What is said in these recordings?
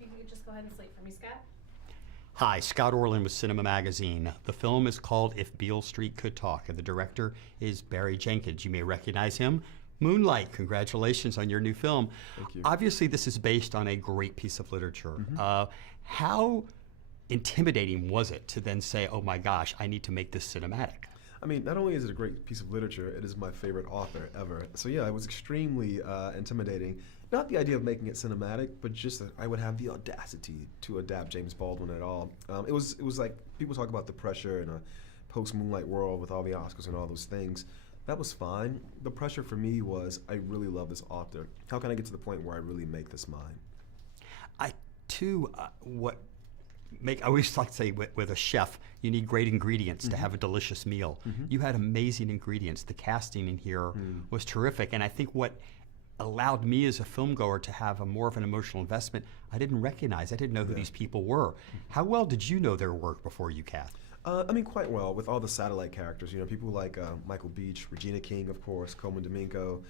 if you could just go ahead and slate for me, Scott. Hi, Scott Orlin with CINEMA-Magazin. The film is called If Beale Street Could Talk, and the director is Barry Jenkins. You may recognize him. Moonlight, congratulations on your new film. Thank you. Obviously, this is based on a great piece of literature. How intimidating was it to then say, oh my gosh, I need to make this cinematic? I mean, not only is it a great piece of literature, it is my favorite author ever. So yeah, it was extremely intimidating. Not the idea of making it cinematic, but just that I would have the audacity to adapt James Baldwin at all. It was like, people talk about the pressure in a post-Moonlight world with all the Oscars and all those things. That was fine. The pressure for me was, I really love this author. How can I get to the point where I really make this mine? I always like to say with a chef, you need great ingredients to have a delicious meal. You had amazing ingredients. The casting in here was terrific, and I think what allowed me as a filmgoer to have more of an emotional investment, I didn't know who these people were. How well did you know their work before you cast? I mean, quite well, with all the satellite characters. You know, people like Michael Beach, Regina King, of course, Coleman Domingo,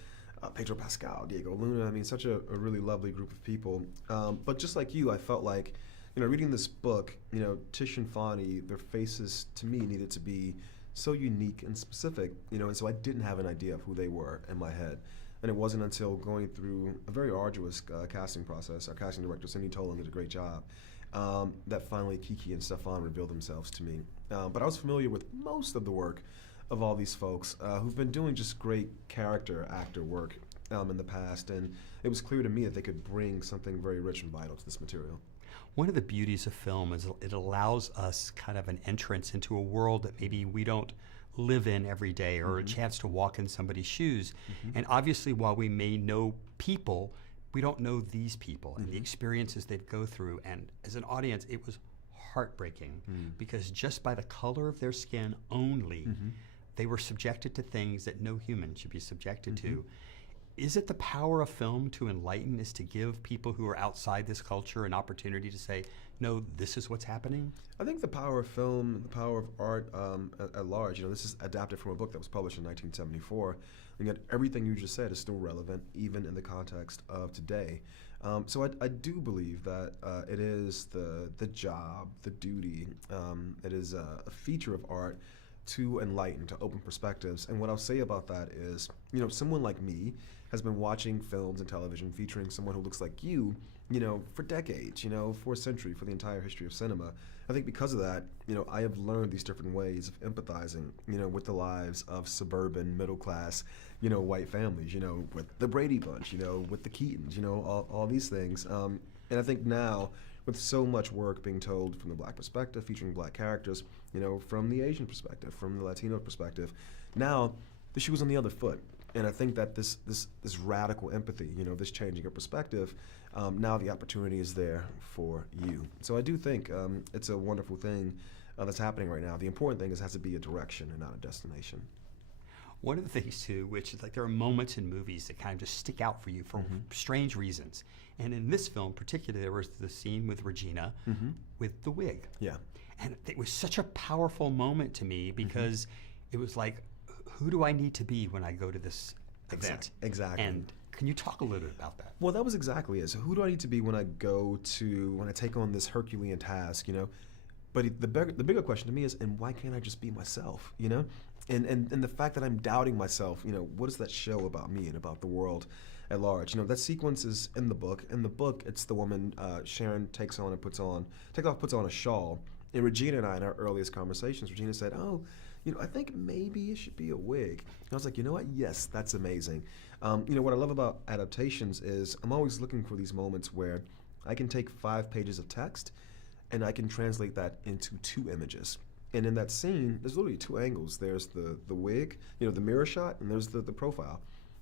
Pedro Pascal, Diego Luna. I mean, such a really lovely group of people. But just like you, I felt like, you know, reading this book, you know, Tish and Fonnie, their faces to me needed to be so unique and specific, you know, and so I didn't have an idea of who they were in my head. And it wasn't until going through a very arduous casting process, our casting director, Cindy Tolan, did a great job, that finally Kiki and Stefan revealed themselves to me. But I was familiar with most of the work of all these folks who've been doing just great character actor work in the past, and it was clear to me that they could bring something very rich and vital to this material. One of the beauties of film is it allows us kind of an entrance into a world that maybe we don't live in every day, or a chance to walk in somebody's shoes. And obviously, while we may know people, we don't know these people and the experiences they go through. And as an audience, it was heartbreaking because just by the color of their skin only, they were subjected to things that no human should be subjected to. Is it the power of film to enlighten, is to give people who are outside this culture an opportunity to say, no, this is what's happening? I think the power of film, the power of art at large, you know, this is adapted from a book that was published in 1974, and yet everything you just said is still relevant, even in the context of today. So I do believe that it is the job, the duty, it is a feature of art to enlighten, to open perspectives. And what I'll say about that is, you know, someone like me has been watching films and television featuring someone who looks like you know, for decades, you know, for a century, for the entire history of cinema. I think because of that, you know, I have learned these different ways of empathizing, you know, with the lives of suburban, middle class, you know, white families, you know, with the Brady Bunch, you know, with the Keatons, you know, all these things. And I think now, with so much work being told from the black perspective, featuring black characters, you know, from the Asian perspective, from the Latino perspective, now the shoe's on the other foot. And I think that this radical empathy, you know, this changing of perspective, now the opportunity is there for you. So I do think it's a wonderful thing that's happening right now. The important thing is it has to be a direction and not a destination. One of the things too, which is like there are moments in movies that kind of just stick out for you for strange reasons. And in this film particularly, there was the scene with Regina with the wig. Yeah. And it was such a powerful moment to me because it was like, who do I need to be when I go to this event? Exactly. And can you talk a little bit about that? Well, that was exactly it. So who do I need to be when I take on this Herculean task, you know? But the bigger question to me is, and why can't I just be myself, you know? And the fact that I'm doubting myself, you know, what does that show about me and about the world at large? You know, that sequence is in the book. In the book, it's the woman Sharon puts on a shawl. And Regina and I, in our earliest conversations, Regina said, oh, you know, I think maybe it should be a wig. And I was like, you know what? Yes, that's amazing. You know, what I love about adaptations is I'm always looking for these moments where I can take 5 pages of text and I can translate that into 2 images. And in that scene, there's literally 2 angles. There's the wig, you know, the mirror shot, and there's the profile.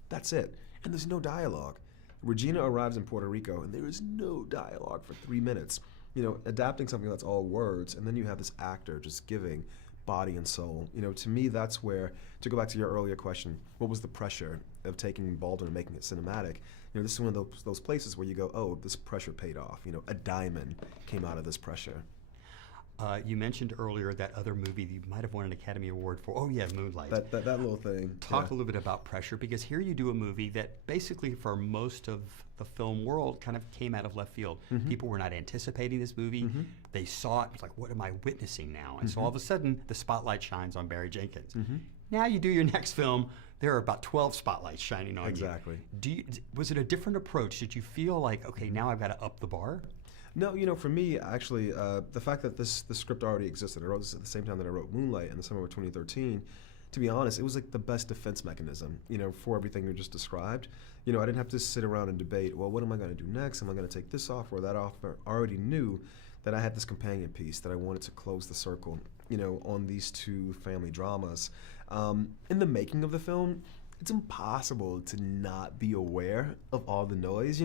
That's it. And there's no dialogue. Regina arrives in Puerto Rico, and there is no dialogue for 3 minutes. You know, adapting something that's all words, and then you have this actor just giving body and soul. You know, to me, that's where, to go back to your earlier question, what was the pressure of taking Baldwin and making it cinematic? You know, this is one of those places where you go, oh, this pressure paid off. You know, a diamond came out of this pressure. You mentioned earlier that other movie that you might have won an Academy Award for. Oh yeah, Moonlight. That little thing. Talk a little bit about pressure, because here you do a movie that basically for most of the film world kind of came out of left field. People were not anticipating this movie. They saw it, it's like, what am I witnessing now? And so all of a sudden, the spotlight shines on Barry Jenkins. Now you do your next film, there are about 12 spotlights shining on Exactly. you. Was it a different approach? Did you feel like, okay, now I've got to up the bar? No, for me, actually, the fact that this script already existed, I wrote this at the same time that I wrote Moonlight in the summer of 2013. To be honest, it was like the best defense mechanism, for everything you just described. I didn't have to sit around and debate, well, what am I going to do next? Am I going to take this off or that off? I already knew that I had this companion piece that I wanted to close the circle, on these two family dramas. In the making of the film, it's impossible to not be aware of all the noise,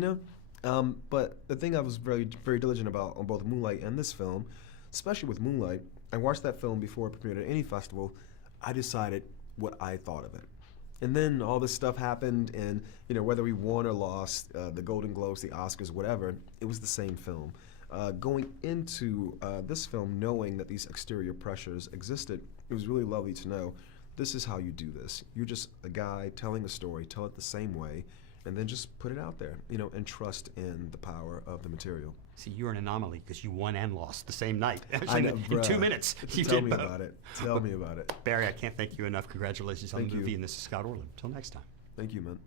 But the thing I was very, very diligent about on both Moonlight and this film, especially with Moonlight, I watched that film before it premiered at any festival. I decided what I thought of it. And then all this stuff happened, and whether we won or lost, the Golden Globes, the Oscars, whatever, it was the same film. Going into this film, knowing that these exterior pressures existed, it was really lovely to know this is how you do this. You're just a guy telling a story, tell it the same way, and then just put it out there, and trust in the power of the material. See, you're an anomaly because you won and lost the same night. I know, in 2 minutes, you Tell did me both. about it. Tell me about it. Barry, I can't thank you enough. Congratulations on Thank the movie, you. and this is Scott Orlin. Until next time. Thank you, man.